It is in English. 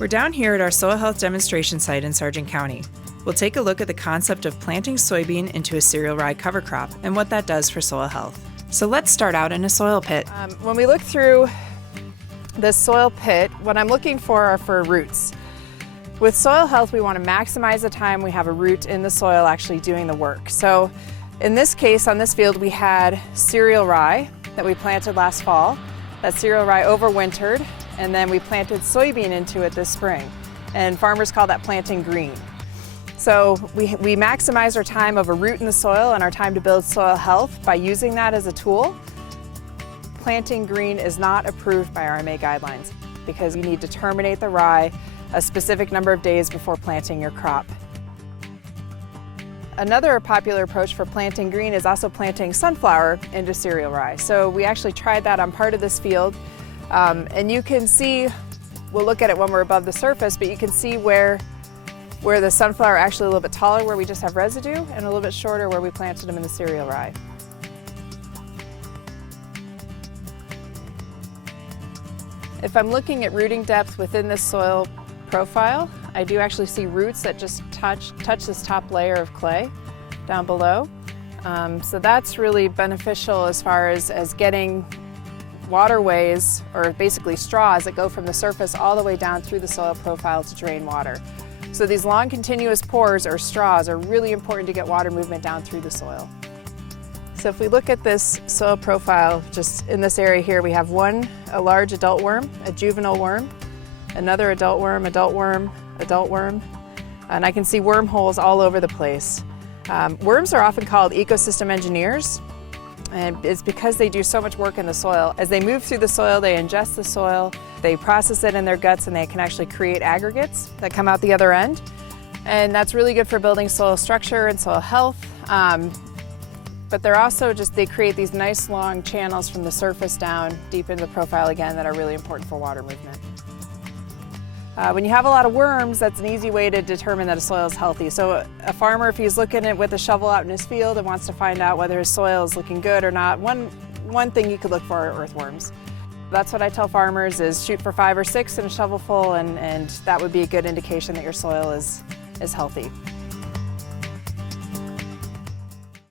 We're down here at our soil health demonstration site in Sargent County. We'll take a look at the concept of planting soybean into a cereal rye cover crop and what that does for soil health. So let's start out in a soil pit. When we look through this soil pit, what I'm looking for are for roots. With soil health, we want to maximize the time we have a root in the soil actually doing the work. So in this case, on this field, we had cereal rye that we planted last fall. That cereal rye overwintered, and then we planted soybean into it this spring. And farmers call that planting green. So we maximize our time of a root in the soil and our time to build soil health by using that as a tool. Planting green is not approved by RMA guidelines because you need to terminate the rye a specific number of days before planting your crop. Another popular approach for planting green is also planting sunflower into cereal rye. So we actually tried that on part of this field, and you can see, we'll look at it when we're above the surface, but you can see where the sunflower are actually a little bit taller where we just have residue and a little bit shorter where we planted them in the cereal rye. If I'm looking at rooting depth within this soil profile, I do actually see roots that just touch this top layer of clay down below. So that's really beneficial as far as getting waterways, or basically straws, that go from the surface all the way down through the soil profile to drain water. So these long continuous pores or straws are really important to get water movement down through the soil. So if we look at this soil profile, just in this area here, we have a large adult worm, a juvenile worm, another adult worm, and I can see wormholes all over the place. Worms are often called ecosystem engineers, and it's because they do so much work in the soil. As they move through the soil, they ingest the soil, they process it in their guts, and they can actually create aggregates that come out the other end. And that's really good for building soil structure and soil health. But they're also they create these nice long channels from the surface down deep into the profile again that are really important for water movement. When you have a lot of worms, that's an easy way to determine that a soil is healthy. So a farmer, if he's looking at with a shovel out in his field and wants to find out whether his soil is looking good or not, one thing you could look for are earthworms. That's what I tell farmers is shoot for 5 or 6 in a shovelful, and that would be a good indication that your soil is healthy.